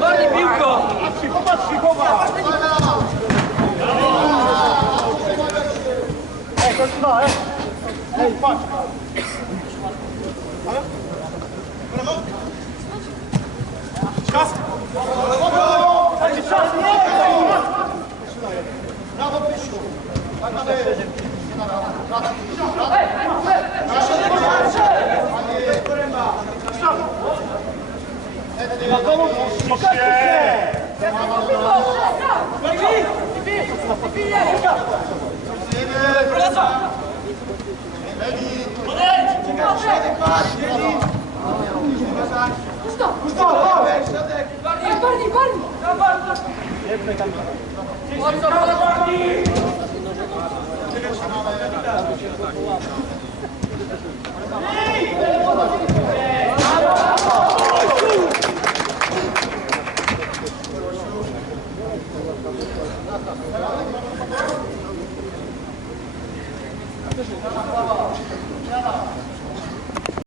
Barney piłko! Popatrz, popatrz! Ej, to jest chyba, ej! Ej, patrz! Brawo! Czas! Brawo! Czas! Brawo, Pyszku! Tak, tak, tak. Bakanım olsun işte. Guardi, guardi!